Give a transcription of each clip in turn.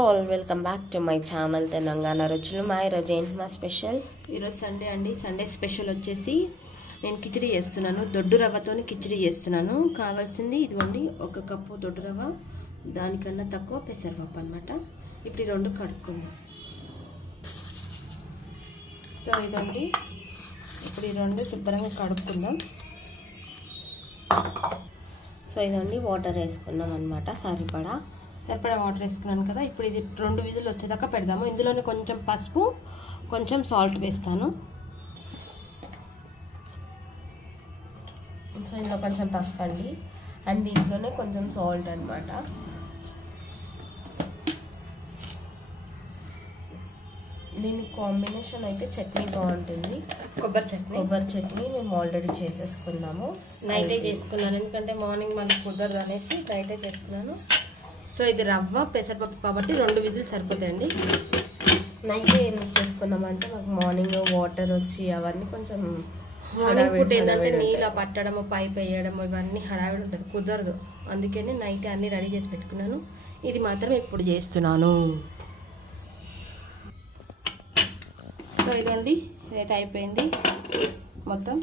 All welcome back to my channel Telangana రుచులు. మా ఈరోజు ఏంటి మా స్పెషల్? ఈరోజు సండే అండి. సండే స్పెషల్ వచ్చేసి నేను కిచిడి చేస్తున్నాను. దొడ్డు రవ్వతోని కిచిడి చేస్తున్నాను. కావాల్సింది ఇదిగోండి, 1 కప్పు దొడ్డు రవ్వ, దానికన్నా తక్కువ పెసరపప్పు అనమాట. ఇప్పుడు ఈ 2 కడుక్కుందాం. సో ఇదండి, ఇప్పుడు ఈ 2 శుభ్రంగా కడుక్కుందాం. సో ఇదండి, వాటర్ వేసుకున్నాం అనమాట. సరిపడా వాటర్ వేసుకున్నాను కదా. ఇప్పుడు ఇది 2 విజిల్ వచ్చేదాకా పెడదాము. ఇందులోనే కొంచెం పసుపు, కొంచెం సాల్ట్ వేస్తాను. సో ఇందులో కొంచెం పసుపు అండి, అండ్ దీంట్లోనే కొంచెం సాల్ట్ అనమాట. దీని కాంబినేషన్ అయితే చట్నీ బాగుంటుంది. కొబ్బరి చట్నీ మేము ఆల్రెడీ చేసేసుకున్నాము. నైటే చేసుకున్నాను, ఎందుకంటే మార్నింగ్ మళ్ళీ కుదరదు అనేసి నైటే చేసుకున్నాను. సో ఇది రవ్వ పెసరపప్పు కాబట్టి 2 విజిల్ సరిపోతాయండి. నైటే ఎందుకు చేసుకున్నామంటే మాకు మార్నింగ్ వాటర్ వచ్చి అవన్నీ కొంచెం మార్నింగ్ పూట ఏంటంటే నీళ్ళ పట్టడము, పైప్ వేయడము, ఇవన్నీ హడావిడి ఉంటుంది, కుదరదు. అందుకని నైట్ అన్నీ రెడీ చేసి పెట్టుకున్నాను. ఇది మాత్రం ఇప్పుడు చేస్తున్నాను. సో ఇదండి, ఇదైతే అయిపోయింది మొత్తం.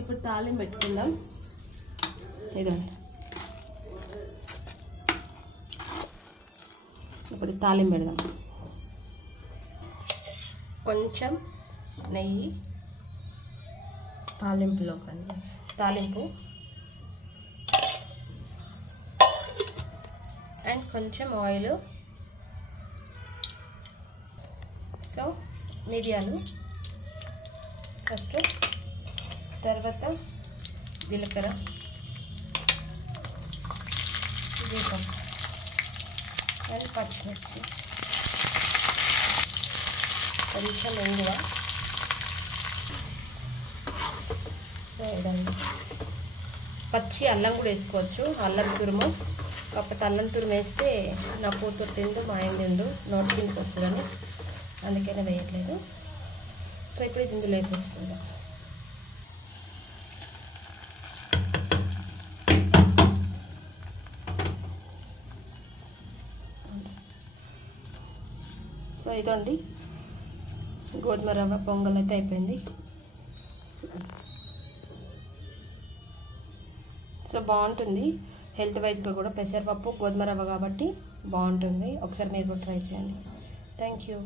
ఇప్పుడు తాలింపు పెట్టుకుందాం. ఇదండి, ఇప్పుడు తాలింపు పెడదాం. కొంచెం నెయ్యి తాలింపులో కానీ తాలింపు అండ్ కొంచెం ఆయిల్. సో మిరియాలు ఫస్ట్, తర్వాత జీలకర్ర, జీలకర్ర అండ్ పచ్చిమిర్చి, కొంచెం ఇంగువ. సో ఇదండి, పచ్చి అల్లం కూడా వేసుకోవచ్చు, అల్లం తురుము. కాకపోతే అల్లం తురుము వేస్తే నా కూతురు తిండు, మా ఆయన తిండు, నోటి కిందకి వస్తుందని అందుకనే వేయట్లేదు. సో ఇప్పుడు ఇది ఇందులో వేసేసుకుందాం. సో ఇదండి, గోధుమ రవ్వ పొంగల్ అయితే అయిపోయింది. సో బాగుంటుంది, హెల్త్ వైజ్గా కూడా పెసరపప్పు గోధుమ రవ్వ కాబట్టి బాగుంటుంది. ఒకసారి మీరు కూడా ట్రై చేయండి. Thank you.